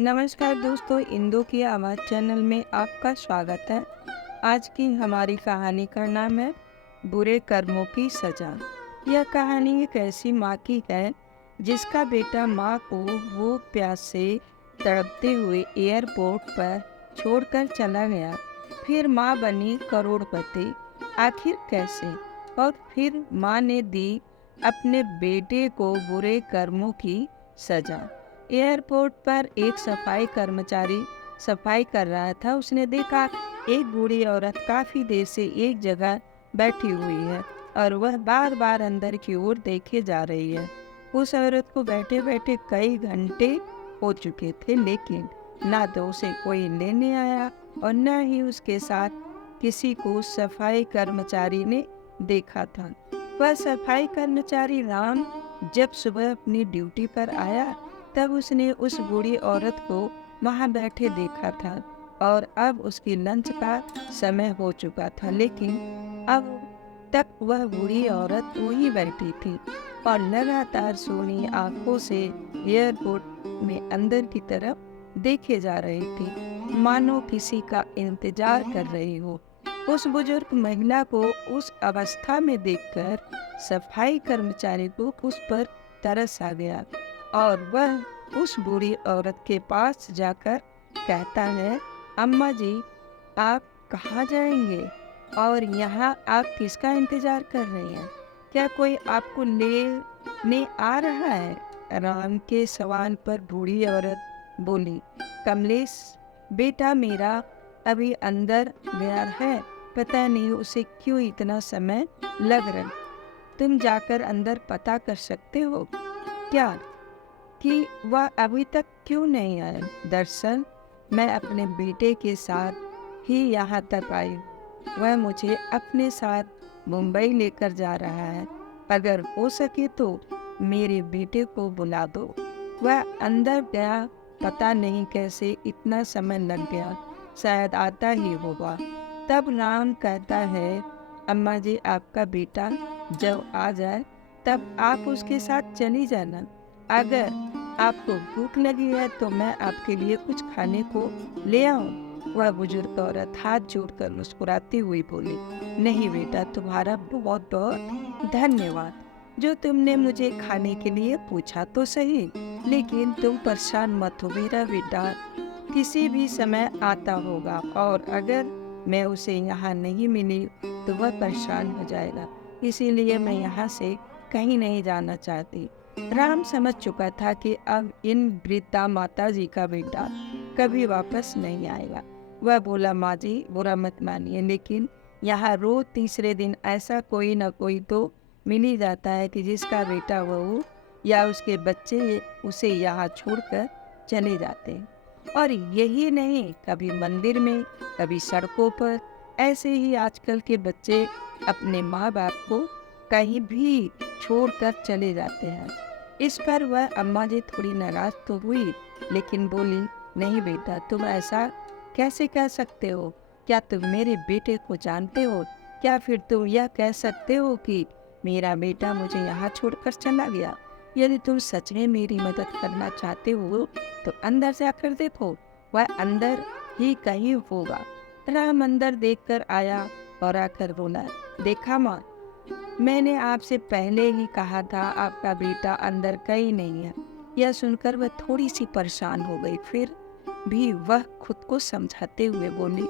नमस्कार दोस्तों, इंदो की आवाज़ चैनल में आपका स्वागत है। आज की हमारी कहानी का नाम है बुरे कर्मों की सज़ा। यह कहानी एक ऐसी माँ की है जिसका बेटा माँ को वो प्यास से तड़पते हुए एयरपोर्ट पर छोड़कर चला गया। फिर माँ बनी करोड़पति। आखिर कैसे? और फिर माँ ने दी अपने बेटे को बुरे कर्मों की सज़ा। एयरपोर्ट पर एक सफाई कर्मचारी सफाई कर रहा था। उसने देखा एक बूढ़ी औरत काफी देर से एक जगह बैठी हुई है और वह बार बार अंदर की ओर देखे जा रही है। उस औरत को बैठे बैठे कई घंटे हो चुके थे, लेकिन ना तो उसे कोई लेने आया और न ही उसके साथ किसी को सफाई कर्मचारी ने देखा था। वह सफाई कर्मचारी राम जब सुबह अपनी ड्यूटी पर आया तब उसने उस बूढ़ी औरत को वहाँ बैठे देखा था और अब उसकी लंच का समय हो चुका था, लेकिन अब तक वह बूढ़ी औरत वहीं बैठी थी और लगातार सोनी आंखों से एयरपोर्ट में अंदर की तरफ देखे जा रही थी, मानो किसी का इंतजार कर रही हो। उस बुजुर्ग महिला को उस अवस्था में देखकर सफाई कर्मचारी को उस पर तरस आ गया और वह उस बूढ़ी औरत के पास जाकर कहता है, अम्मा जी, आप कहाँ जाएंगे और यहाँ आप किसका इंतजार कर रही हैं? क्या कोई आपको लेने आ रहा है? राम के सवाल पर बूढ़ी औरत बोली, कमलेश बेटा मेरा अभी अंदर गया है, पता नहीं उसे क्यों इतना समय लग रहा। तुम जाकर अंदर पता कर सकते हो क्या कि वह अभी तक क्यों नहीं आया? दरअसल मैं अपने बेटे के साथ ही यहाँ तक आई। वह मुझे अपने साथ मुंबई लेकर जा रहा है। अगर हो सके तो मेरे बेटे को बुला दो। वह अंदर गया, पता नहीं कैसे इतना समय लग गया, शायद आता ही होगा। तब राम कहता है, अम्मा जी, आपका बेटा जब आ जाए तब आप उसके साथ चली जाना। अगर आपको भूख लगी है तो मैं आपके लिए कुछ खाने को ले आऊं? वह बुजुर्ग औरत हाथ जोड़कर मुस्कुराती हुई बोली, नहीं बेटा, तुम्हारा बहुत बहुत धन्यवाद जो तुमने मुझे खाने के लिए पूछा तो सही, लेकिन तुम परेशान मत हो। मेरा बेटा किसी भी समय आता होगा और अगर मैं उसे यहाँ नहीं मिली तो वह परेशान हो जाएगा, इसीलिए मैं यहाँ से कहीं नहीं जाना चाहती। राम समझ चुका था कि अब इन वृद्धा माताजी का बेटा कभी वापस नहीं आएगा। वह बोला, माँ जी, बुरा मत मानिए, लेकिन यहाँ रोज तीसरे दिन ऐसा कोई न कोई तो मिल ही जाता है कि जिसका बेटा बहू या उसके बच्चे उसे यहाँ छोड़कर चले जाते हैं। और यही नहीं, कभी मंदिर में, कभी सड़कों पर, ऐसे ही आजकल के बच्चे अपने माँ बाप को कहीं भी छोड़कर चले जाते हैं। इस पर वह अम्मा जी थोड़ी नाराज तो हुई, लेकिन बोली, नहीं बेटा, तुम ऐसा कैसे कह सकते हो? क्या तुम मेरे बेटे को जानते हो? क्या फिर तुम यह कह सकते हो कि मेरा बेटा मुझे यहाँ छोड़कर चला गया? यदि तुम सच में मेरी मदद करना चाहते हो तो अंदर से आकर देखो, वह अंदर ही कहीं होगा। राम अंदर देखकर आया और आकर बोला, देखा माँ, मैंने आपसे पहले ही कहा था आपका बेटा अंदर कहीं नहीं है। यह सुनकर वह थोड़ी सी परेशान हो गई, फिर भी वह खुद को समझाते हुए बोली,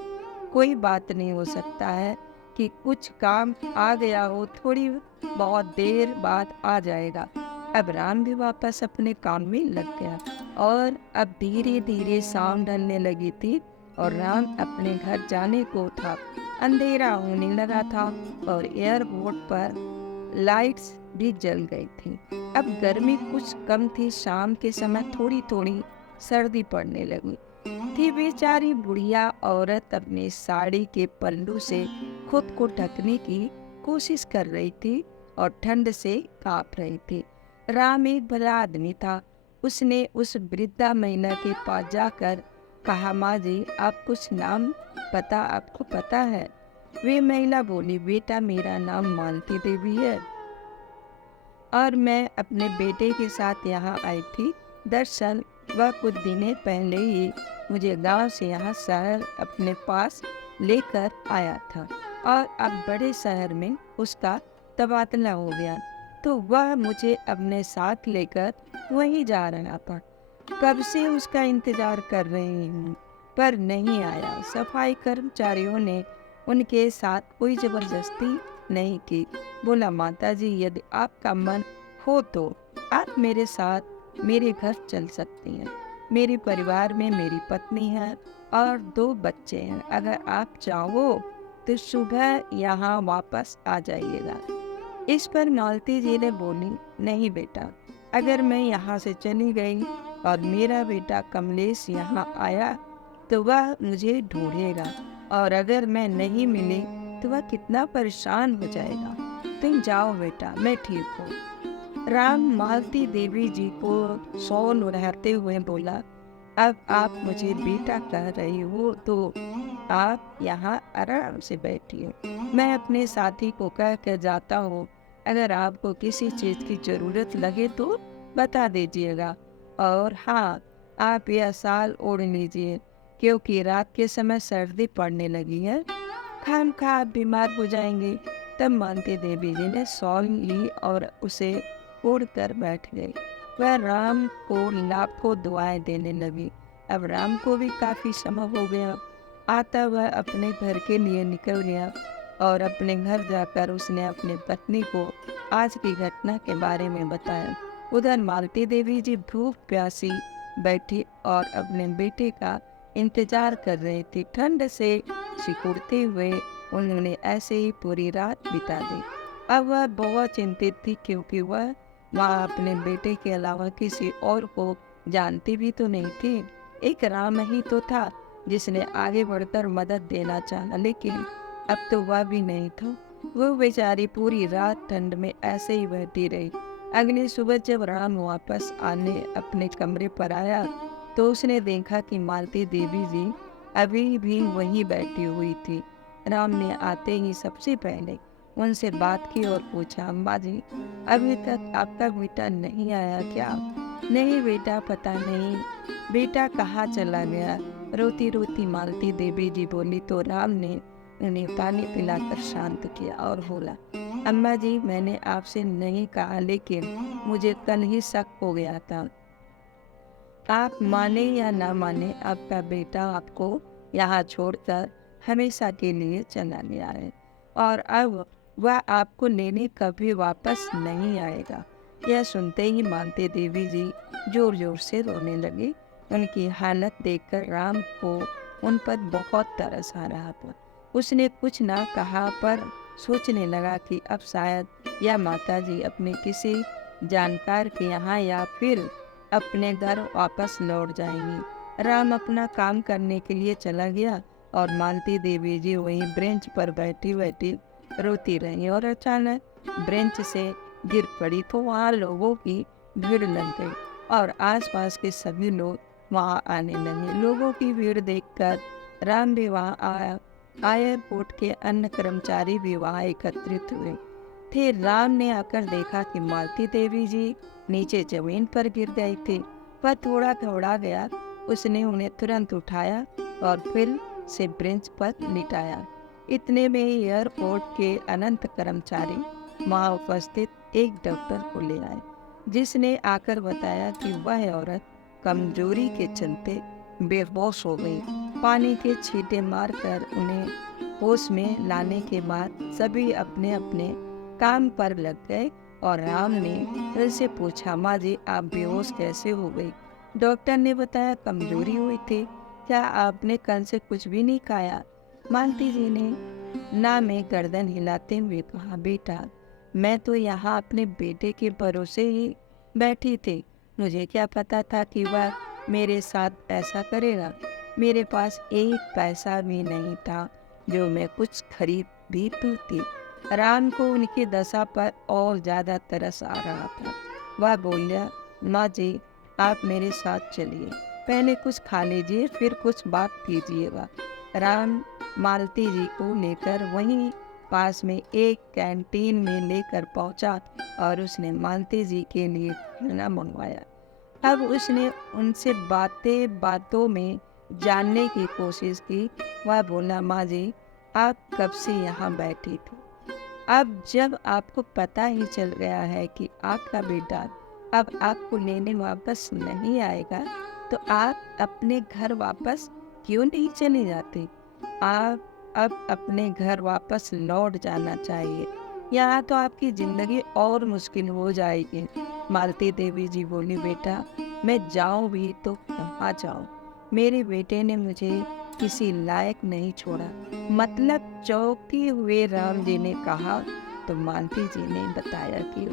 कोई बात नहीं, हो सकता है कि कुछ काम आ गया हो, थोड़ी बहुत देर बाद आ जाएगा। अब राम भी वापस अपने काम में लग गया और अब धीरे धीरे शाम ढलने लगी थी और राम अपने घर जाने को था। अंधेरा होने लगा था और एयरपोर्ट पर लाइट्स भी जल गई थी। अब गर्मी कुछ कम थी, शाम के समय थोड़ी थोड़ी सर्दी पड़ने लगी थी। बेचारी बुढ़िया औरत अपनी साड़ी के पल्लू से खुद को ढकने की कोशिश कर रही थी और ठंड से कांप रही थी। राम एक भला आदमी था। उसने उस वृद्धा महिला के पास जाकर कहा, माँ जी, आप कुछ नाम पता आपको पता है? वे महिला बोली, बेटा, मेरा नाम मालती देवी है और मैं अपने बेटे के साथ यहाँ आई थी। दरअसल वह कुछ दिन पहले ही मुझे गांव से यहाँ शहर अपने पास लेकर आया था और अब बड़े शहर में उसका तबादला हो गया, तो वह मुझे अपने साथ लेकर वहीं जा रहा था। कब से उसका इंतजार कर रही हूँ, पर नहीं आया। सफाई कर्मचारियों ने उनके साथ कोई जबरदस्ती नहीं की। बोला, माता जी, यदि आपका मन हो तो आप मेरे साथ मेरे घर चल सकती हैं। मेरे परिवार में मेरी पत्नी है और 2 बच्चे हैं। अगर आप चाहो तो सुबह यहाँ वापस आ जाइएगा। इस पर मालती जी ने बोली, नहीं बेटा, अगर मैं यहाँ से चली गई और मेरा बेटा कमलेश यहाँ आया तो वह मुझे ढूंढेगा, और अगर मैं नहीं मिली तो वह कितना परेशान हो जाएगा। तुम जाओ बेटा, मैं ठीक हूँ। राम मालती देवी जी को सौन उड़ाते हुए बोला, अब आप मुझे बेटा कह रही हो तो आप यहाँ आराम से बैठिए। मैं अपने साथी को कह कर जाता हूँ। अगर आपको किसी चीज़ की ज़रूरत लगे तो बता दीजिएगा। और हाँ, आप यह शाल ओढ़ लीजिए क्योंकि रात के समय सर्दी पड़ने लगी है। खामखा आप बीमार हो जाएंगे। तब मालती देवी जी ने शॉल ली और उसे ओढ़ कर बैठ गई। वह राम को लाखों दुआएं देने लगी। अब राम को भी काफी समय हो गया आता, वह अपने घर के लिए निकल गया और अपने घर जाकर उसने अपनी पत्नी को आज की घटना के बारे में बताया। उधर मालती देवी जी भूख प्यासी बैठी और अपने बेटे का इंतजार कर रही थी। ठंड से सिकुड़ते हुए उन्होंने ऐसे ही पूरी रात बिता दी। अब वह बहुत चिंतित थी क्योंकि वह अपने बेटे के अलावा किसी और को जानती भी तो नहीं थी। एक राम ही तो था जिसने आगे बढ़कर मदद देना चाहा, लेकिन अब तो वह भी नहीं था। वो बेचारी पूरी रात ठंड में ऐसे ही बैठी रही। अगली सुबह जब राम वापस आने अपने कमरे पर आया तो उसने देखा कि मालती देवी जी अभी भी वहीं बैठी हुई थी। राम ने आते ही सबसे पहले उनसे बात की और पूछा, अम्मा जी, अभी तक आपका बेटा नहीं आया क्या? नहीं बेटा, पता नहीं बेटा कहाँ चला गया, रोती रोती मालती देवी जी बोली। तो राम ने उन्हें पानी पिलाकर शांत किया और बोला, अम्मा जी, मैंने आपसे नहीं कहा, लेकिन मुझे कल ही शक हो गया था। आप माने या ना माने, आपका बेटा आपको यहाँ छोड़कर हमेशा के लिए चला गया है और अब वह आपको लेने कभी वापस नहीं आएगा। यह सुनते ही मालती देवी जी जोर जोर से रोने लगी। उनकी हालत देखकर राम को उन पर बहुत तरस आ रहा था। उसने कुछ ना कहा पर सोचने लगा कि अब शायद यह माताजी अपने किसी जानकार के यहाँ या फिर अपने घर वापस लौट जाएंगी। राम अपना काम करने के लिए चला गया और मालती देवी जी वहीं बेंच पर बैठी बैठी रोती रही और अचानक बेंच से गिर पड़ी तो वहाँ लोगों की भीड़ लग गई और आसपास के सभी लोग वहाँ आने लगे। लोगों की भीड़ देखकर राम भी वहाँ आया। एयरपोर्ट के अन्य कर्मचारी भी वहाँ एकत्रित हुए थे। राम ने आकर देखा कि मालती देवी जी नीचे जमीन पर गिर गई थी। वह थोड़ा दौड़ा गया। उसने उन्हें तुरंत उठाया और फिर से बेंच पर लिटाया। इतने में ही एयरपोर्ट के अनंत कर्मचारी वहाँ उपस्थित एक डॉक्टर को ले आए, जिसने आकर बताया कि वह औरत कमजोरी के चलते बेहोश हो गई। पानी के छींटे मारकर उन्हें होश में लाने के बाद सभी अपने अपने काम पर लग गए और राम ने उनसे पूछा, माँ जी, आप बेहोश कैसे हो गई? डॉक्टर ने बताया, कमजोरी हुई थी। क्या आपने कल से कुछ भी नहीं खाया? मालती जी ने ना में गर्दन हिलाते हुए कहा, बेटा, मैं तो यहाँ अपने बेटे के भरोसे ही बैठी थी। मुझे क्या पता था कि वह मेरे साथ ऐसा करेगा। मेरे पास एक पैसा भी नहीं था जो मैं कुछ खरीद भी पाती। राम को उनकी दशा पर और ज़्यादा तरस आ रहा था। वह बोला, माँ जी, आप मेरे साथ चलिए। पहले कुछ खा लीजिए, फिर कुछ बात कीजिएगा। राम मालती जी को लेकर वहीं पास में एक कैंटीन में लेकर पहुंचा और उसने मालती जी के लिए खाना मंगवाया। अब उसने उनसे बातें बातों में जानने की कोशिश की। वह बोला, माँ जी, आप कब से यहाँ बैठी थी? अब जब आपको पता ही चल गया है कि आपका बेटा अब आपको लेने वापस नहीं आएगा, तो आप अपने घर वापस क्यों नहीं चले जाते? आप अब अपने घर वापस लौट जाना चाहिए। यहाँ तो आपकी ज़िंदगी और मुश्किल हो जाएगी। मालती देवी जी बोली, बेटा, मैं जाऊँ भी तो कहाँ जाऊँ? मेरे बेटे ने मुझे किसी लायक नहीं छोड़ा। मतलब चौंके हुए राम जी ने कहा। तो मालती जी ने बताया कि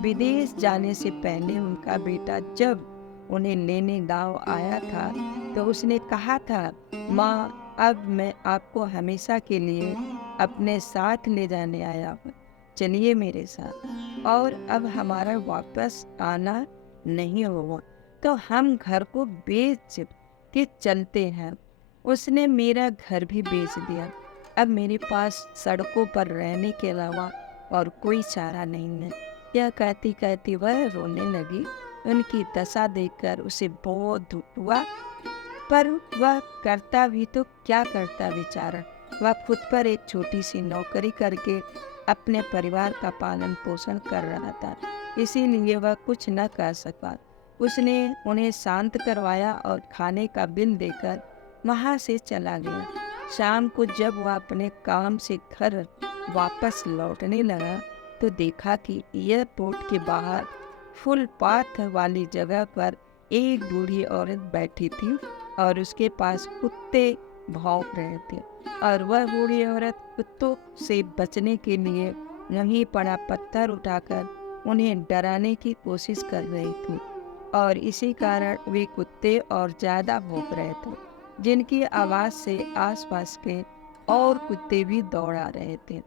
विदेश जाने से पहले उनका बेटा जब उन्हें लेने गांव आया था, तो उसने कहा था, माँ, अब मैं आपको हमेशा के लिए अपने साथ ले जाने आया हूँ, चलिए मेरे साथ। और अब हमारा वापस आना नहीं होगा, तो हम घर को बेच के चलते हैं। उसने मेरा घर भी बेच दिया। अब मेरे पास सड़कों पर रहने के अलावा और कोई चारा नहीं है। यह कहती कहती वह रोने लगी। उनकी दशा देखकर उसे बहुत दुख हुआ, पर वह करता भी तो क्या करता बेचारा। वह खुद पर एक छोटी सी नौकरी करके अपने परिवार का पालन पोषण कर रहा था, इसीलिए वह कुछ न कर सका। उसने उन्हें शांत करवाया और खाने का बिल देकर वहाँ से चला गया। शाम को जब वह अपने काम से घर वापस लौटने लगा, तो देखा कि एयरपोर्ट के बाहर फुटपाथ वाली जगह पर एक बूढ़ी औरत बैठी थी और उसके पास कुत्ते भौंक रहे थे। और वह बूढ़ी औरत कुत्तों से बचने के लिए वहीं पड़ा पत्थर उठाकर उन्हें डराने की कोशिश कर रही थी, और इसी कारण वे कुत्ते और ज़्यादा भौंक रहे थे, जिनकी आवाज़ से आसपास के और कुत्ते भी दौड़ा रहे थे।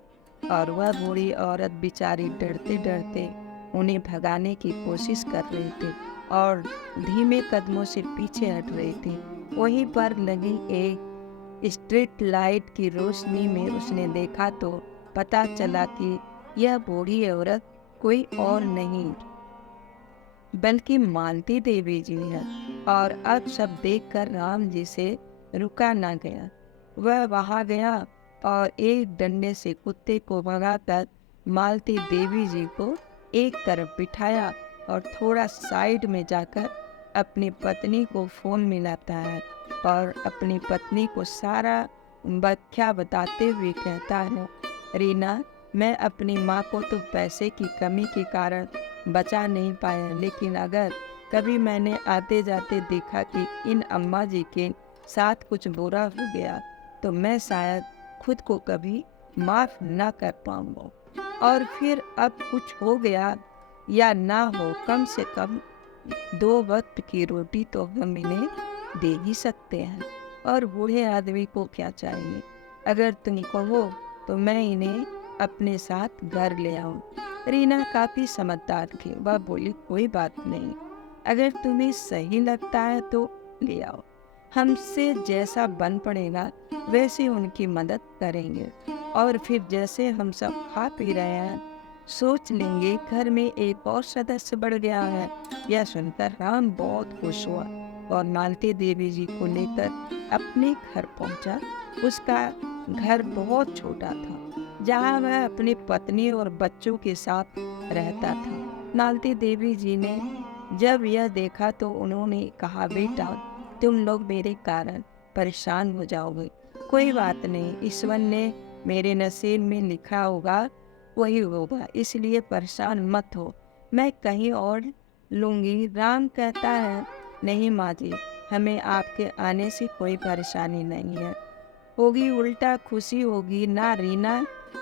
और वह बूढ़ी औरत बेचारी डरते डरते उन्हें भगाने की कोशिश कर रही थी और धीमे कदमों से पीछे हट रही थी। वहीं पर लगी एक स्ट्रीट लाइट की रोशनी में उसने देखा, तो पता चला कि यह बूढ़ी औरत कोई और नहीं बल्कि मालती देवी जी है। और अब सब देखकर राम जी से रुका ना गया। वह वहां गया और एक डंडे से कुत्ते को भगाकर मालती देवी जी को एक तरफ बिठाया और थोड़ा साइड में जाकर अपनी पत्नी को फोन मिलाता है और अपनी पत्नी को सारा व्याख्या बताते हुए कहता है, रीना, मैं अपनी माँ को तो पैसे की कमी के कारण बचा नहीं पाया, लेकिन अगर कभी मैंने आते जाते देखा कि इन अम्मा जी के साथ कुछ बुरा हो गया, तो मैं शायद खुद को कभी माफ़ ना कर पाऊँगा। और फिर अब कुछ हो गया या ना हो, कम से कम 2 वक्त की रोटी तो हम इन्हें दे ही सकते हैं। और बूढ़े आदमी को क्या चाहिए? अगर तुम कहो तो मैं इन्हें अपने साथ घर ले आऊं। रीना काफ़ी समझदार थी। वह बोली, कोई बात नहीं, अगर तुम्हें सही लगता है तो ले आओ। हमसे जैसा बन पड़ेगा वैसे उनकी मदद करेंगे, और फिर जैसे हम सब खा पी रहे हैं, सोच लेंगे घर में एक और सदस्य बढ़ गया है। यह सुनकर राम बहुत खुश हुआ और मालती देवी जी को लेकर अपने घर पहुंचा। उसका घर बहुत छोटा था, जहां वह अपनी पत्नी और बच्चों के साथ रहता था। मालती देवी जी ने जब यह देखा तो उन्होंने कहा, बेटा, तुम लोग मेरे कारण परेशान हो जाओगे। कोई बात नहीं, ईश्वर ने मेरे नसीब में लिखा होगा वही होगा, इसलिए परेशान मत हो, मैं कहीं और लूँगी। राम कहता है, नहीं माँ जी, हमें आपके आने से कोई परेशानी नहीं है, होगी उल्टा खुशी होगी ना।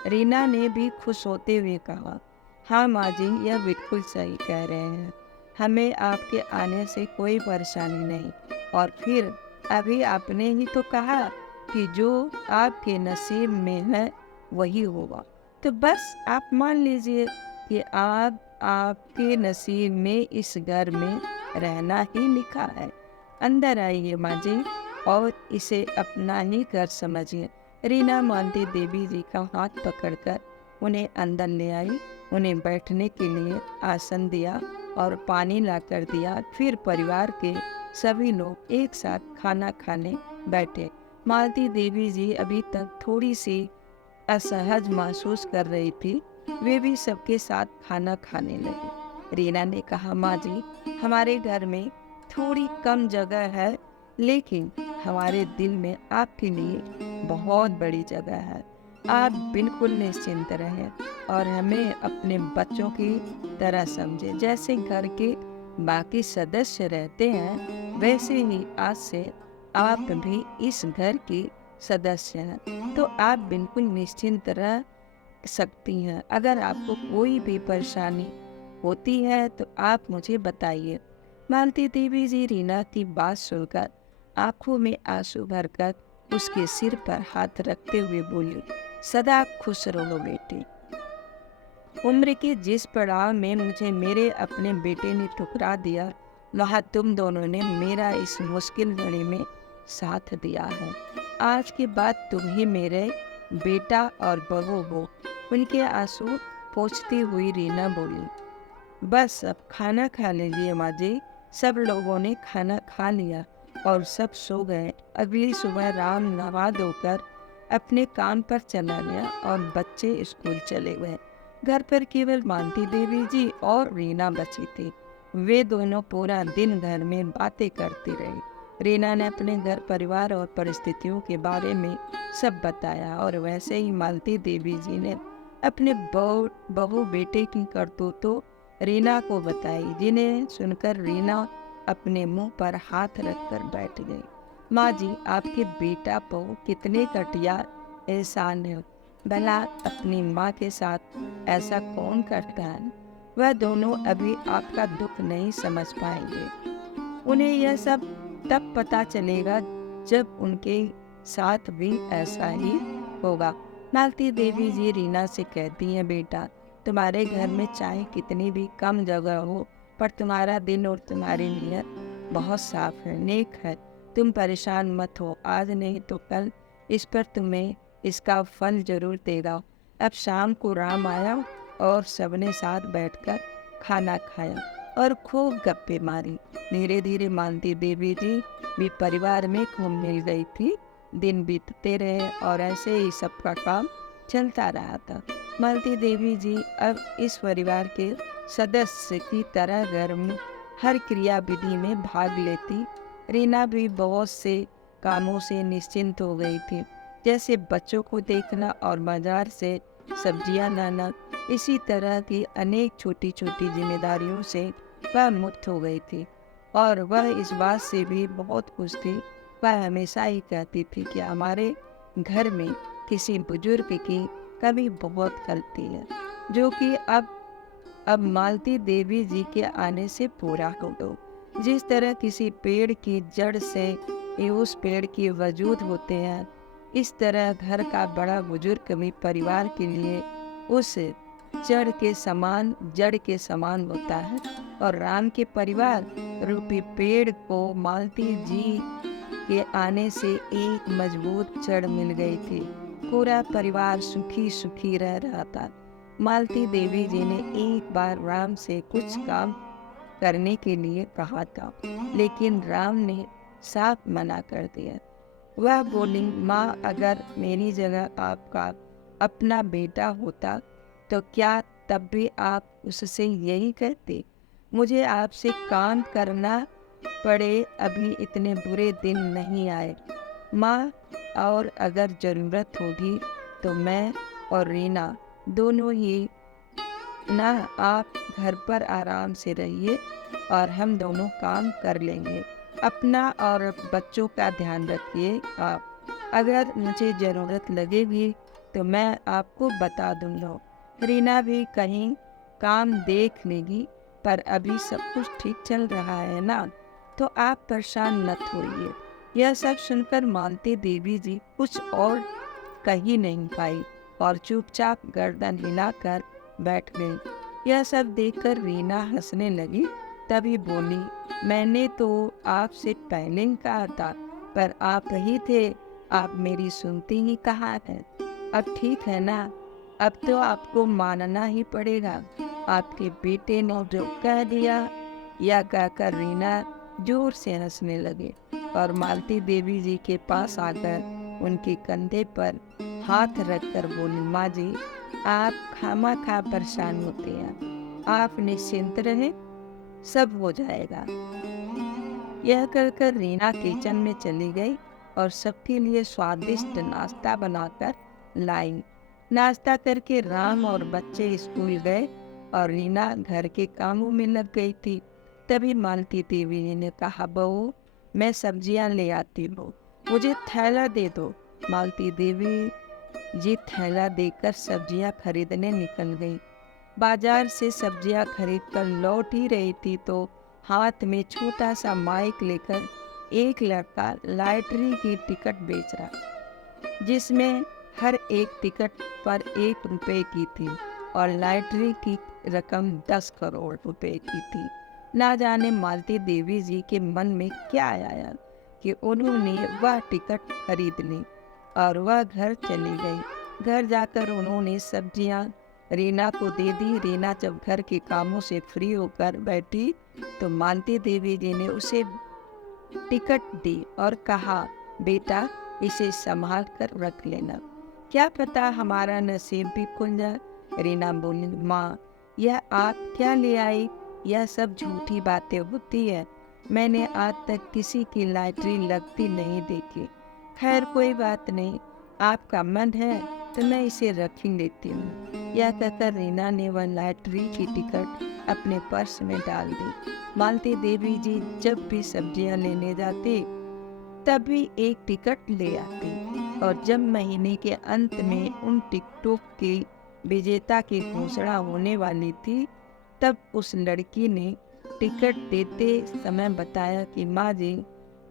रीना ने भी खुश होते हुए कहा, हाँ माँ जी, यह बिल्कुल सही कह रहे हैं, हमें आपके आने से कोई परेशानी नहीं। और फिर अभी आपने ही तो कहा कि जो आपके नसीब में है वही होगा, तो बस आप मान लीजिए कि आपके नसीब में इस घर में रहना ही लिखा है। अंदर आइए माँ जी और इसे अपना ही घर समझिए। रीना मालती देवी जी का हाथ पकड़कर उन्हें अंदर ले आई, उन्हें बैठने के लिए आसन दिया और पानी ला कर दिया। फिर परिवार के सभी लोग एक साथ खाना खाने बैठे। मालती देवी जी अभी तक थोड़ी सी असहज महसूस कर रही थी। वे भी सबके साथ खाना खाने लगी। रीना ने कहा, माँ जी, हमारे घर में थोड़ी कम जगह है, लेकिन हमारे दिल में आपके लिए बहुत बड़ी जगह है। आप बिल्कुल निश्चिंत रहें और हमें अपने बच्चों की तरह समझें। जैसे घर के बाकी सदस्य रहते हैं, वैसे ही आज से आप भी इस घर की सदस्य हैं। तो आप बिल्कुल निश्चिंत रह सकती हैं। अगर आपको कोई भी परेशानी होती है तो आप मुझे बताइए। मालती देवी जी रीना की बात सुनकर आंखों में आंसू भरकर उसके सिर पर हाथ रखते हुए बोली, सदा खुश रहो बेटी। उम्र के जिस पड़ाव में मुझे मेरे अपने बेटे ने ठुकरा दिया, वहाँ तुम दोनों ने मेरा इस मुश्किल घड़ी में साथ दिया है। आज के बाद तुम ही मेरे बेटा और बहू हो। उनके आंसू पोंछती हुई रीना बोली, बस अब खाना खा लीजिए माँ जी। सब लोगों ने खाना खा लिया और सब सो गए। अगली सुबह राम नहा धोकर अपने काम पर चला गया और बच्चे स्कूल चले गए। घर पर केवल मालती देवी जी और रीना बची थी। वे दोनों पूरा दिन घर में बातें करती रही। रीना ने अपने घर परिवार और परिस्थितियों के बारे में सब बताया और वैसे ही मालती देवी जी ने अपने बहू बेटे की करतूतों रीना को बताई, जिन्हें सुनकर रीना अपने मुंह पर हाथ रखकर बैठ गई। माँ जी, आपके बेटा बहू कितने घटिया इंसान है। भला अपनी माँ के साथ ऐसा कौन करता है। वह दोनों अभी आपका दुख नहीं समझ पाएंगे। उन्हें यह सब तब पता चलेगा जब उनके साथ भी ऐसा ही होगा। मालती देवी जी रीना से कहती हैं, बेटा, तुम्हारे घर में चाहे कितनी भी कम जगह हो, पर तुम्हारा दिल और तुम्हारी नीयत बहुत साफ है, नेक है। तुम परेशान मत हो। आज नहीं तो कल इस पर तुम्हें इसका फल जरूर देगा। अब शाम को राम आया और सबने साथ बैठकर खाना खाया और खूब गप्पे मारी। धीरे धीरे मालती देवी जी भी परिवार में खूब मिल गई थी। दिन बीतते रहे और ऐसे ही सबका काम चलता रहा था। मालती देवी जी अब इस परिवार के सदस्य की तरह घर में हर क्रिया विधि में भाग लेती। रीना भी बहुत से कामों से निश्चिंत हो गई थी, जैसे बच्चों को देखना और बाजार से सब्जियां लाना। इसी तरह की अनेक छोटी छोटी जिम्मेदारियों से वह मुक्त हो गई थी और वह इस बात से भी बहुत खुश थी। वह हमेशा ही कहती थी कि हमारे घर में किसी बुजुर्ग की कमी बहुत खलती है, जो कि अब मालती देवी जी के आने से पूरा हो गया। जिस तरह किसी पेड़ की जड़ से ये उस पेड़ के वजूद होते हैं, इस तरह घर का बड़ा बुजुर्ग भी परिवार के लिए उस जड़ के समान होता है। और राम के परिवार रूपी पेड़ को मालती जी के आने से एक मजबूत जड़ मिल गई थी। पूरा परिवार सुखी सुखी रह रहा था। मालती देवी जी ने एक बार राम से कुछ काम करने के लिए कहा था, लेकिन राम ने साफ मना कर दिया। वह बोली, माँ, अगर मेरी जगह आपका अपना बेटा होता तो क्या तब भी आप उससे यही कहते? मुझे आपसे काम करना पड़े, अभी इतने बुरे दिन नहीं आए माँ, और अगर ज़रूरत होगी तो मैं और रीना दोनों ही ना, आप घर पर आराम से रहिए और हम दोनों काम कर लेंगे। अपना और बच्चों का ध्यान रखिए। आप अगर मुझे ज़रूरत लगेगी तो मैं आपको बता दूँगा। रीना भी कहीं काम देख लेगी, पर अभी सब कुछ ठीक चल रहा है ना, तो आप परेशान मत होइए। यह सब सुनकर मालती देवी जी कुछ और कह ही नहीं पाई और चुपचाप गर्दन हिलाकर बैठ गई। यह सब देखकर रीना हंसने लगी। तभी बोली, मैंने तो आपसे पहले ही कहा था, पर आप ही थे, आप मेरी सुनती ही कहाँ है। अब ठीक है ना, अब तो आपको मानना ही पड़ेगा। आपके बेटे ने जो कह दिया, यह कहकर रीना जोर से हंसने लगे और मालती देवी जी के पास आकर उनके कंधे पर हाथ रखकर बोली, माँ जी, आप खामा परेशान होते हैं, आप निश्चिंत रहे, सब हो जाएगा। यह कहकर रीना किचन में चली गई और सबके लिए स्वादिष्ट नाश्ता बनाकर लाई। नाश्ता करके राम और बच्चे स्कूल गए और रीना घर के कामों में लग गई थी। तभी मालती देवी जी ने कहा, बहू, मैं सब्जियां ले आती हूँ, मुझे थैला दे दो। मालती देवी जी थैला देकर सब्जियां खरीदने निकल गई। बाजार से सब्जियां खरीदकर लौट ही रही थी तो हाथ में छोटा सा माइक लेकर एक लड़का लॉटरी की टिकट बेच रहा, जिसमें हर एक टिकट पर 1 रुपए की थी और लॉटरी की रकम 10 करोड़ रुपए की थी। ना जाने मालती देवी जी के मन में क्या आया कि उन्होंने वह टिकट खरीद ली और वह घर चली गई। घर जाकर उन्होंने सब्जियां रीना को दे दी। रीना जब घर के कामों से फ्री होकर बैठी तो मालती देवी जी ने उसे टिकट दी और कहा, बेटा, इसे संभाल कर रख लेना, क्या पता हमारा नसीब भी खुल जाए। रीना बोली, माँ, यह आप क्या ले आई? यह सब झूठी बातें होती है, मैंने आज तक किसी की लॉटरी लगती नहीं देखी। खैर कोई बात नहीं, आपका मन है तो मैं इसे रख ही लेती हूँ। यह कहकर रीना ने वह लॉटरी की टिकट अपने पर्स में डाल दी। मालती देवी जी जब भी सब्जियां लेने जाती तभी एक टिकट ले आती और जब महीने के अंत में उन टिकटों की विजेता की घोषणा होने वाली थी तब उस लड़की ने टिकट देते समय बताया कि माँ जी,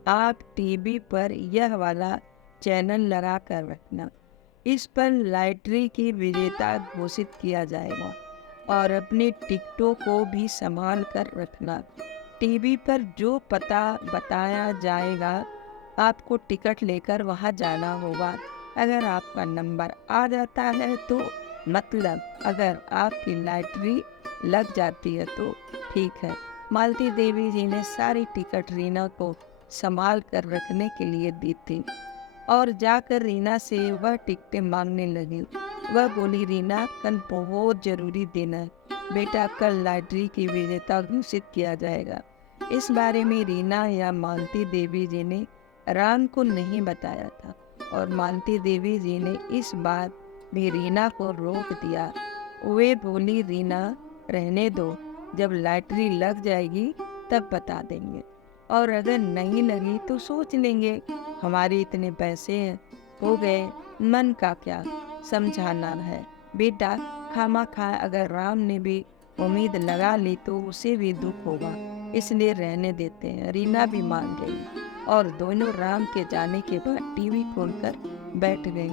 आप टीवी पर यह वाला चैनल लगा कर रखना, इस पर लॉटरी की विजेता घोषित किया जाएगा और अपनी टिकटों को भी संभाल कर रखना। टीवी पर जो पता बताया जाएगा आपको टिकट लेकर वहां जाना होगा। अगर आपका नंबर आ जाता है तो मतलब, अगर आपकी लॉटरी लग जाती है तो ठीक है। मालती देवी जी ने सारी टिकट रीना को संभाल कर रखने के लिए दी थी और जाकर रीना से वह टिकटें मांगने लगी। वह बोली, रीना, कल बहुत जरूरी दिन है बेटा, कल लॉटरी की विजेता घोषित किया जाएगा। इस बारे में रीना या मालती देवी जी ने राम को नहीं बताया था और मालती देवी जी ने इस बार भी रीना को रोक दिया। वे बोली, रीना, रहने दो, जब लॉटरी लग जाएगी तब बता देंगे और अगर नहीं लगी तो सोच लेंगे, हमारे इतने पैसे हैं, हो गए, मन का क्या समझाना है। बेटा, खामा अगर राम ने भी उम्मीद लगा ली तो उसे भी दुख होगा, इसलिए रहने देते हैं। रीना भी मान गई और दोनों राम के जाने के बाद टीवी खोलकर बैठ गई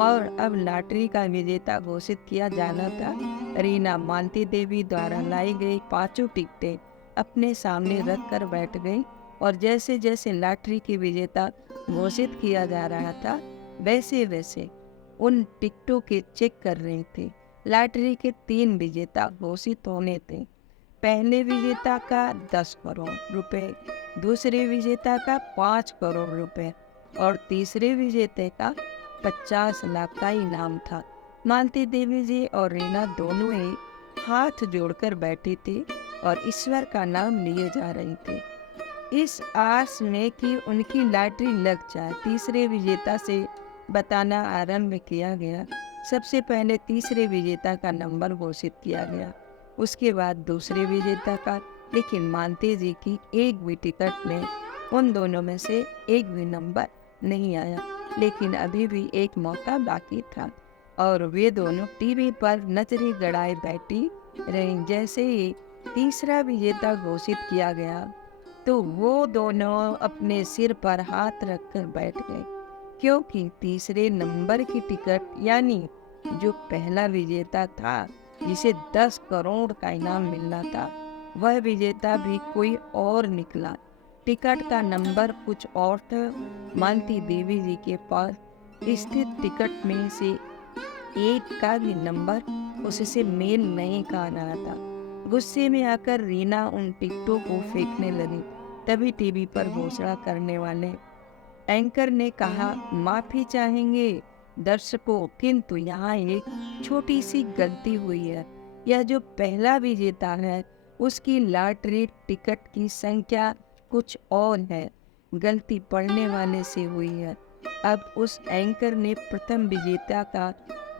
और अब लॉटरी का विजेता घोषित किया जाना था। रीना मालती देवी द्वारा लाई गई 5 टिकटें अपने सामने रख कर बैठ गई और जैसे जैसे लॉटरी की विजेता घोषित किया जा रहा था वैसे वैसे उन टिकटों के चेक कर रही थी। लॉटरी के 3 विजेता घोषित होने थे। पहले विजेता का 10 करोड़ रुपए, दूसरे विजेता का 5 करोड़ रुपए और तीसरे विजेता का 50 लाख का इनाम था। मालती देवी जी और रीना दोनों ही हाथ जोड़कर बैठी थी और ईश्वर का नाम लिए जा रही थी, इस आस में कि उनकी लॉटरी लग जाए। तीसरे विजेता से बताना आरंभ किया गया। सबसे पहले तीसरे विजेता का नंबर घोषित किया गया, उसके बाद दूसरे विजेता का, लेकिन मालती जी की एक भी टिकट में उन दोनों में से एक भी नंबर नहीं आया। लेकिन अभी भी एक मौका बाकी था और वे दोनों टीवी पर नजरें गड़ाए बैठी रहीं। जैसे ही तीसरा विजेता घोषित किया गया तो वो दोनों अपने सिर पर हाथ रखकर बैठ गए, क्योंकि तीसरे नंबर की टिकट यानी जो पहला विजेता था जिसे 10 करोड़ का इनाम मिलना था, वह विजेता भी कोई और निकला। टिकट का नंबर कुछ और था। मालती देवी जी के पास स्थित टिकट में से एक का भी नंबर उससे मेल नहीं खा रहा था। गुस्से में आकर रीना उन टिकटों को फेंकने लगी। तभी टीवी पर घोषणा करने वाले एंकर ने कहा, माफी चाहेंगे दर्शकों, किंतु यहाँ एक छोटी सी गलती हुई है। यह जो पहला विजेता है उसकी लॉटरी टिकट की संख्या कुछ और है, गलती पढ़ने वाले से हुई है। अब उस एंकर ने प्रथम विजेता का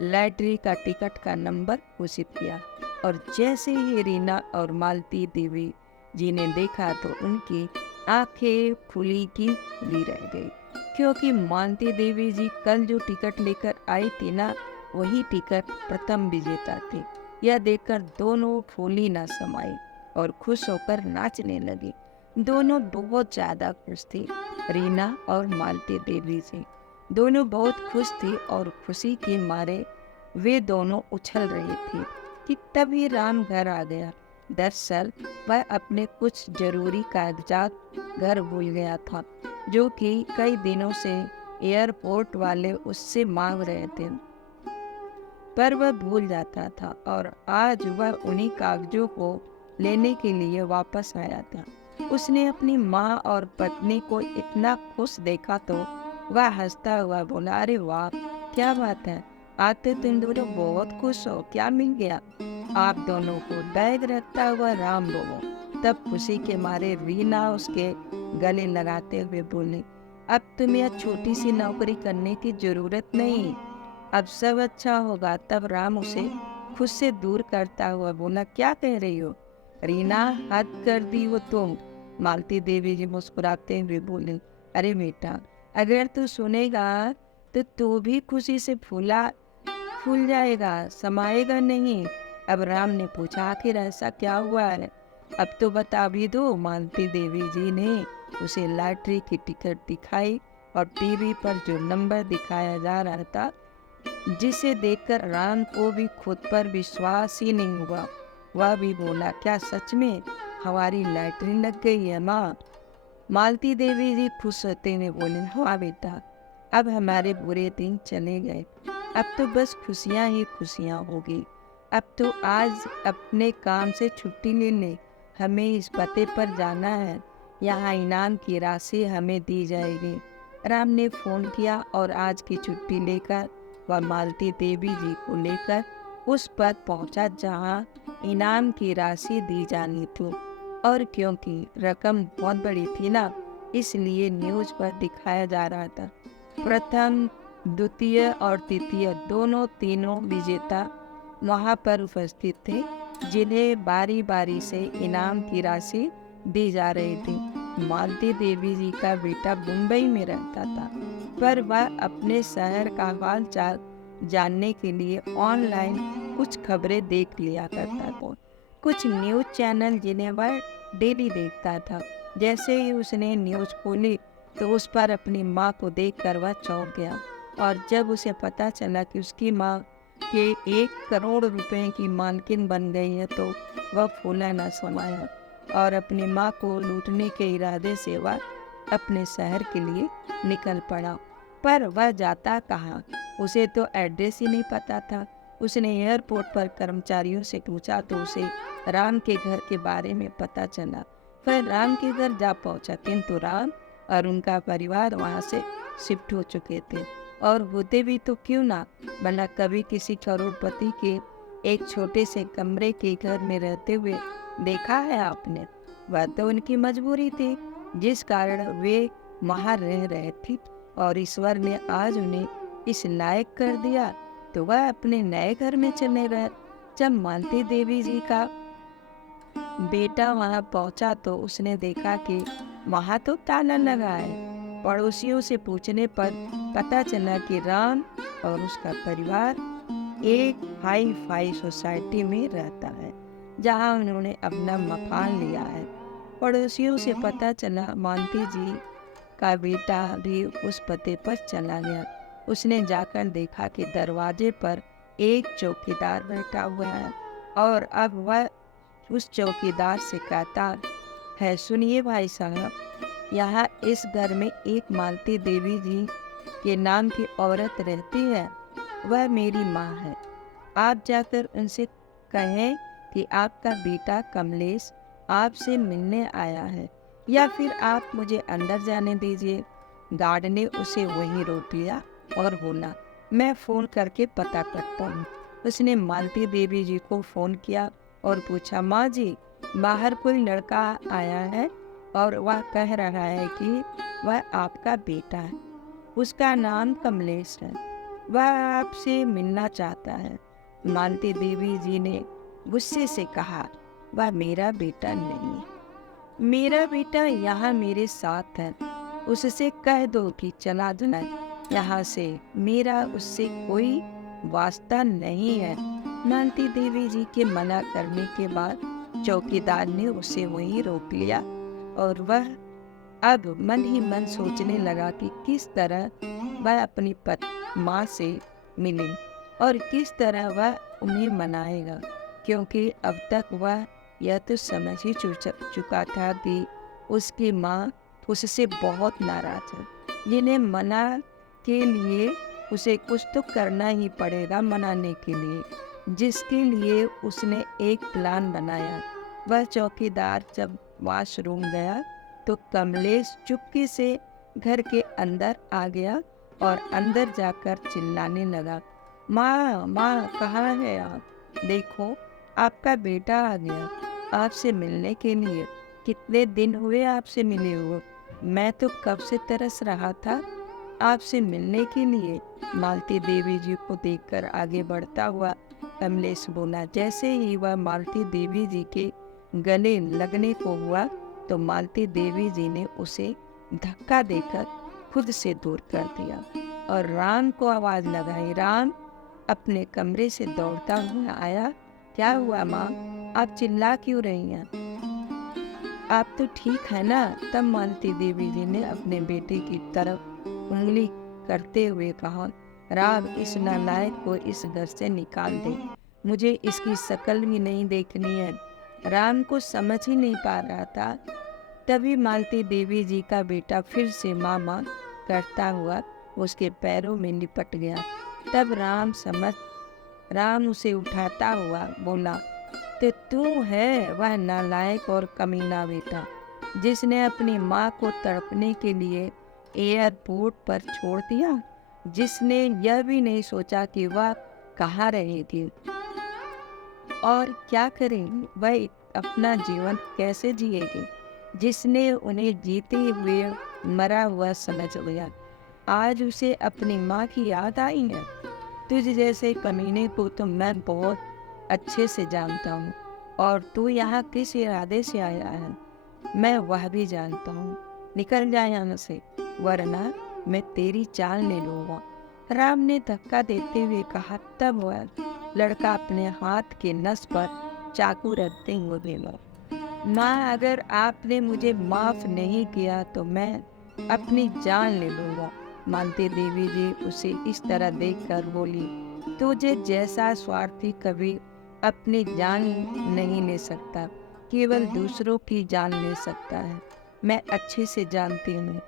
लॉटरी का टिकट का नंबर घोषित किया और जैसे ही रीना और मालती देवी जी ने देखा तो उनकी आंखें खुली की खुली रह गई, क्योंकि मालती देवी जी कल जो टिकट लेकर आई थी ना, वही टिकट प्रथम विजेता थे। यह देखकर दोनों फूली न समाई और खुश होकर नाचने लगी। दोनों बहुत ज्यादा खुश थी, रीना और मालती देवी जी दोनों बहुत खुश थी और खुशी के मारे वे दोनों उछल रही थी कि तभी राम घर आ गया। दरअसल वह अपने कुछ जरूरी कागजात घर भूल गया था, जो कि कई दिनों से एयरपोर्ट वाले उससे मांग रहे थे, पर वह भूल जाता था और आज वह उन्हीं कागजों को लेने के लिए वापस आया था। उसने अपनी माँ और पत्नी को इतना खुश देखा तो वह हंसता हुआ बोला, अरे वाह, क्या बात है, आज तो तुम दोनों बहुत खुश हो, क्या मिल गया? आप दोनों को बैग रखता हुआ राम बोलो। तब खुशी के मारे रीना उसके गले लगाते हुए बोली, अब तुम्हें यह छोटी सी नौकरी करने की जरूरत नहीं, अब सब अच्छा होगा। तब राम उसे खुद से दूर करता हुआ बोला, क्या कह रही हो रीना, हद कर दी हो तुम। मालती देवी जी मुस्कुराते हुए बोले, अरे बेटा, अगर तू सुनेगा तो तू भी खुशी से फूल जाएगा, समाएगा नहीं। अब राम ने पूछा, आखिर ऐसा क्या हुआ है, अब तो बता भी दो। मालती देवी जी ने उसे लॉटरी की टिकट दिखाई और टीवी पर जो नंबर दिखाया जा रहा था, जिसे देखकर राम को भी खुद पर विश्वास ही नहीं हुआ। वह भी बोला, क्या सच में हमारी लॉटरी लग गई है माँ? मालती देवी जी खुश होते हुए बोले, हाँ बेटा, अब हमारे बुरे दिन चले गए, अब तो बस खुशियाँ ही खुशियाँ होगी। अब तो आज अपने काम से छुट्टी ले ले, हमें इस पते पर जाना है, यहाँ इनाम की राशि हमें दी जाएगी। राम ने फ़ोन किया और आज की छुट्टी लेकर वह मालती देवी जी को लेकर उस पर पहुंचा जहां इनाम की राशि दी जानी थी। और क्योंकि रकम बहुत बड़ी थी ना, इसलिए न्यूज़ पर दिखाया जा रहा था। प्रथम, द्वितीय और तृतीय तीनों विजेता वहां पर उपस्थित थे, जिन्हें बारी बारी से इनाम की राशि दी जा रही थी। मालती देवी जी का बेटा मुंबई में रहता था, पर वह अपने शहर का हाल चाल जानने के लिए ऑनलाइन कुछ खबरें देख लिया करता था। कुछ न्यूज़ चैनल जिन्हें वह डेली देखता था। जैसे ही उसने न्यूज़ खोली तो उस पर अपनी माँ को देखकर वह चौंक गया, और जब उसे पता चला कि उसकी माँ के 1 करोड़ रुपए की मालकिन बन गई है तो वह फूला न समाया और अपनी माँ को लूटने के इरादे से वह अपने शहर के लिए निकल पड़ा। पर वह जाता कहाँ, उसे तो एड्रेस ही नहीं पता था। उसने एयरपोर्ट पर कर्मचारियों से पूछा तो उसे राम के घर के बारे में पता चला। वह राम के घर जा पहुंचा, किंतु राम और उनका परिवार वहां से शिफ्ट हो चुके थे। और होते भी तो क्यों ना, भला कभी किसी करोड़पति के एक छोटे से कमरे के घर में रहते हुए देखा है आपने? वह तो उनकी मजबूरी थी, जिस कारण वे वहाँ रह रहे थे, और ईश्वर ने आज उन्हें इस लायक कर दिया तो वह अपने नए घर में चले गए। जब मालती देवी जी का बेटा वहां पहुंचा तो उसने देखा कि वहां तो ताला लगा है। पड़ोसियों से पूछने पर पता चला कि राम और उसका परिवार एक हाई फाई सोसाइटी में रहता है, जहां उन्होंने अपना मकान लिया है। पड़ोसियों से पता चला मालती जी का बेटा भी उस पते पर चला गया। उसने जाकर देखा कि दरवाजे पर एक चौकीदार बैठा हुआ है, और अब वह उस चौकीदार से कहता है, सुनिए भाई साहब, यहाँ इस घर में एक मालती देवी जी के नाम की औरत रहती है, वह मेरी माँ है। आप जाकर उनसे कहें कि आपका बेटा कमलेश आपसे मिलने आया है, या फिर आप मुझे अंदर जाने दीजिए। गार्ड ने उसे वहीं रोक लिया और बोला, मैं फ़ोन करके पता करता हूँ। उसने मालती देवी जी को फ़ोन किया और पूछा, माँ जी, बाहर कोई लड़का आया है और वह कह रहा है कि वह आपका बेटा है, उसका नाम कमलेश है, वह आपसे मिलना चाहता है। मालती देवी जी ने गुस्से से कहा, वह मेरा बेटा नहीं है, मेरा बेटा यहाँ मेरे साथ है, उससे कह दो कि चला जाए यहाँ से, मेरा उससे कोई वास्ता नहीं है। मालती देवी जी के मना करने के बाद चौकीदार ने उसे वहीं रोक लिया और वह अब मन ही मन सोचने लगा कि किस तरह वह अपनी माँ से मिले और किस तरह वह उन्हें मनाएगा, क्योंकि अब तक वह यह तो समझ ही चुका था कि उसकी माँ उससे बहुत नाराज है, जिन्हें मना के लिए उसे कुछ तो करना ही पड़ेगा मनाने के लिए, जिसके लिए उसने एक प्लान बनाया। वह चौकीदार जब वॉशरूम गया तो कमलेश चुपके से घर के अंदर आ गया और अंदर जाकर चिल्लाने लगा, माँ माँ कहाँ है आप? देखो, आपका बेटा आ गया आपसे मिलने के लिए। कितने दिन हुए आपसे मिले हुए, मैं तो कब से तरस रहा था आपसे मिलने के लिए। मालती देवी जी को देखकर आगे बढ़ता हुआ कमलेश बोला। जैसे ही वह मालती देवी जी के गले लगने को हुआ तो मालती देवी जी ने उसे धक्का देकर खुद से दूर कर दिया और राम को आवाज लगाई। राम अपने कमरे से दौड़ता हुआ आया। क्या हुआ माँ, आप चिल्ला क्यों रही हैं? आप तो ठीक है ना? तब मालती देवी जी ने अपने बेटे की तरफ उंगली करते हुए कहा, राम, इस नालायक को इस घर से निकाल दे, मुझे इसकी शक्ल भी नहीं देखनी है। राम को समझ ही नहीं पा रहा था। तभी मालती देवी जी का बेटा फिर से मामा करता हुआ उसके पैरों में लिपट गया। तब राम उसे उठाता हुआ बोला, तो तू है वह नालायक और कमीना बेटा जिसने अपनी माँ को तड़पने के लिए एयरपोर्ट पर छोड़ दिया, जिसने यह भी नहीं सोचा कि वह कहाँ रहेगी और क्या करेगी, वह अपना जीवन कैसे जिएगी, जिसने उन्हें जीते हुए मरा हुआ समझ लिया। आज उसे अपनी माँ की याद आई है। तुझ जैसे कमीने को तो मैं बहुत अच्छे से जानता हूँ, और तू यहाँ किस इरादे से आया है मैं वह भी जानता हूँ। निकल जा यहाँ से, वरना मैं तेरी जान ले लूँगा। राम ने धक्का देते हुए कहा। तब वह लड़का अपने हाथ के नस पर चाकू रखते हुए बोला, माँ, अगर आपने मुझे माफ नहीं किया तो मैं अपनी जान ले लूँगा। मालती देवी जी उसे इस तरह देखकर बोली, तुझे जैसा स्वार्थी कभी अपनी जान नहीं ले सकता, केवल दूसरों की जान ले सकता है। मैं अच्छे से जानती हूँ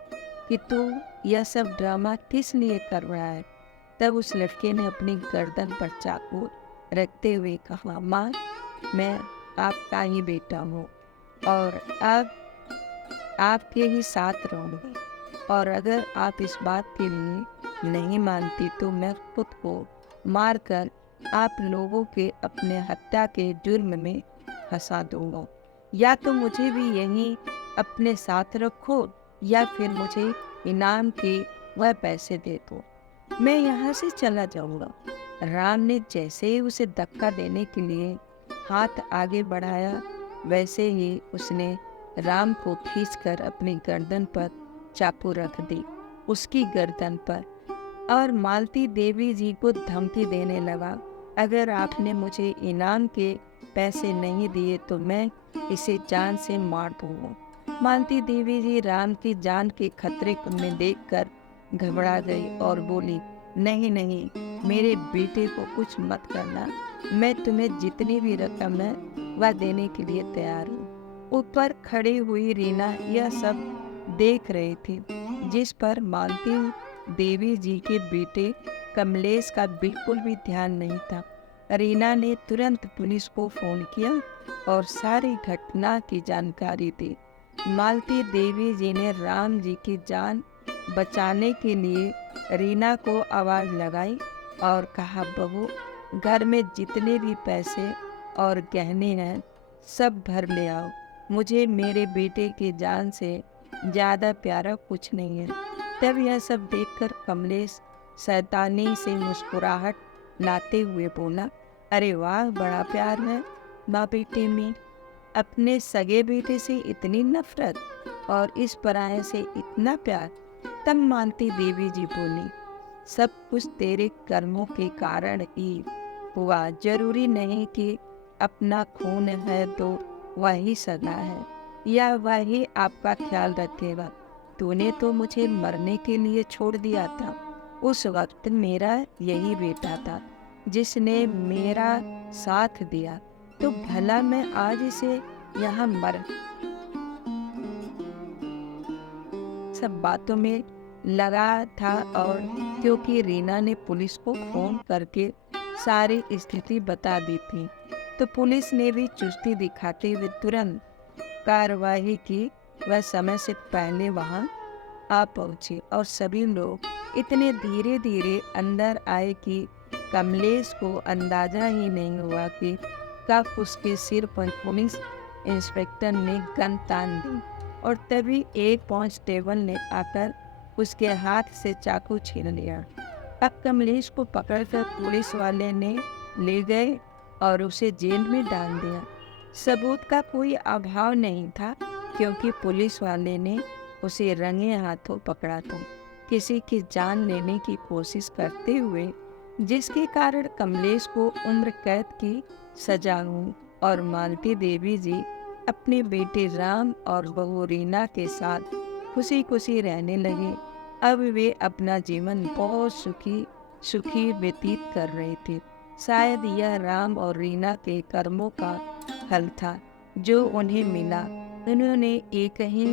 कि तू यह सब ड्रामा किस लिए कर रहा है। तब उस लड़के ने अपनी गर्दन पर चाकू रखते हुए कहा, माँ, मैं आपका ही बेटा हूँ और अब आपके ही साथ रहूँगी, और अगर आप इस बात के लिए नहीं मानती तो मैं खुद को मारकर आप लोगों के अपने हत्या के जुर्म में फंसा दूंगा। या तो मुझे भी यहीं अपने साथ रखो या फिर मुझे इनाम के वह पैसे दे दो, मैं यहाँ से चला जाऊँगा। राम ने जैसे ही उसे धक्का देने के लिए हाथ आगे बढ़ाया, वैसे ही उसने राम को खींचकर अपनी गर्दन पर चाकू रख दी, उसकी गर्दन पर, और मालती देवी जी को धमकी देने लगा, अगर आपने मुझे इनाम के पैसे नहीं दिए तो मैं इसे जान से मार दूंगा। मालती देवी जी राम की जान के खतरे में देखकर घबरा गई और बोली, नहीं नहीं, मेरे बेटे को कुछ मत करना, मैं तुम्हें जितनी भी रकम है वह देने के लिए तैयार हूँ। ऊपर खड़ी हुई रीना यह सब देख रही थी, जिस पर मालती देवी जी के बेटे कमलेश का बिल्कुल भी ध्यान नहीं था। रीना ने तुरंत पुलिस को फोन किया और सारी घटना की जानकारी दी। मालती देवी जी ने राम जी की जान बचाने के लिए रीना को आवाज़ लगाई और कहा, बहू, घर में जितने भी पैसे और गहने हैं सब भर ले आओ। मुझे मेरे बेटे की जान से ज़्यादा प्यारा कुछ नहीं है। तब यह सब देखकर कमलेश शैतानी से मुस्कुराहट लाते हुए बोला, अरे वाह, बड़ा प्यार है माँ बेटे में। अपने सगे बेटे से इतनी नफरत और इस पराये से इतना प्यार। तब मालती देवी जी बोली, सब कुछ तेरे कर्मों के कारण ही हुआ। जरूरी नहीं कि अपना खून है तो वही सगा है या वही आपका ख्याल रखेगा। तूने तो मुझे मरने के लिए छोड़ दिया था। उस वक्त मेरा यही बेटा था जिसने मेरा साथ दिया, तो भला मैं आज इसे यहाँ मर सब बातों में लगा था। और क्योंकि रीना ने पुलिस को फोन करके सारी स्थिति बता दी थी, तो पुलिस ने भी चुस्ती दिखाते हुए तुरंत कार्रवाई की। वह समय से पहले वहां आ पहुंची और सभी लोग इतने धीरे धीरे अंदर आए कि कमलेश को अंदाजा ही नहीं हुआ कि कब उसके सिर पर पुलिस इंस्पेक्टर ने गन तान दी और तभी एक कांस्टेबल ने आकर उसके हाथ से चाकू छीन लिया। अब कमलेश को पकड़कर पुलिस वाले ने ले गए और उसे जेल में डाल दिया। सबूत का कोई अभाव नहीं था क्योंकि पुलिस वाले ने उसे रंगे हाथों पकड़ा था, किसी की जान लेने की कोशिश करते हुए, जिसके कारण कमलेश को उम्र कैद की सजा हुई और मालती देवी जी अपने बेटे राम और बहू रीना के साथ खुशी खुशी रहने लगे। अब वे अपना जीवन बहुत सुखी व्यतीत कर रहे थे। शायद यह राम और रीना के कर्मों का फल था जो उन्हें मिला। उन्होंने एक ही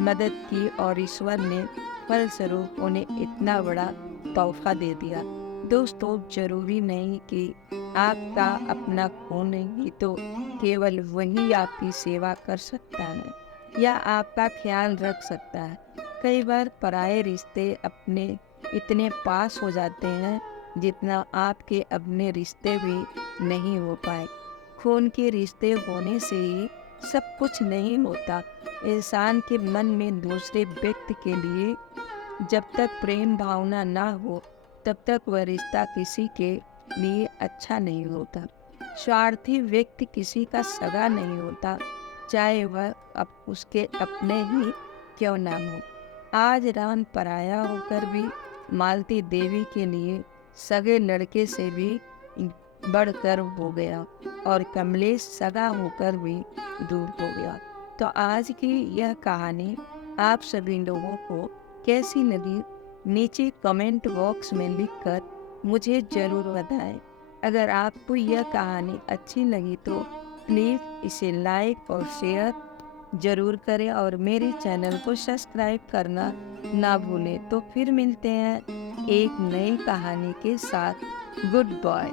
मदद की और ईश्वर ने फलस्वरूप उन्हें इतना बड़ा तोहफा दे दिया। दोस्तों, जरूरी नहीं कि आपका अपना खून ही तो केवल वही आपकी सेवा कर सकता है या आपका ख्याल रख सकता है। कई बार पराये रिश्ते अपने इतने पास हो जाते हैं जितना आपके अपने रिश्ते भी नहीं हो पाए। खून के रिश्ते होने से ही सब कुछ नहीं होता। इंसान के मन में दूसरे व्यक्ति के लिए जब तक प्रेम भावना ना हो तब तक वह रिश्ता किसी के लिए अच्छा नहीं होता। स्वार्थी व्यक्ति किसी का सगा नहीं होता, चाहे वह उसके अपने ही क्यों ना हो। आज राम पराया होकर भी मालती देवी के लिए सगे लड़के से भी बढ़कर हो गया और कमलेश सगा होकर भी दूर हो गया। तो आज की यह कहानी आप सभी लोगों को कैसी लगी, नीचे कमेंट बॉक्स में लिखकर मुझे ज़रूर बताएं। अगर आपको यह कहानी अच्छी लगी तो प्लीज़ इसे लाइक और शेयर ज़रूर करें और मेरे चैनल को सब्सक्राइब करना ना भूलें। तो फिर मिलते हैं एक नई कहानी के साथ। Good bye.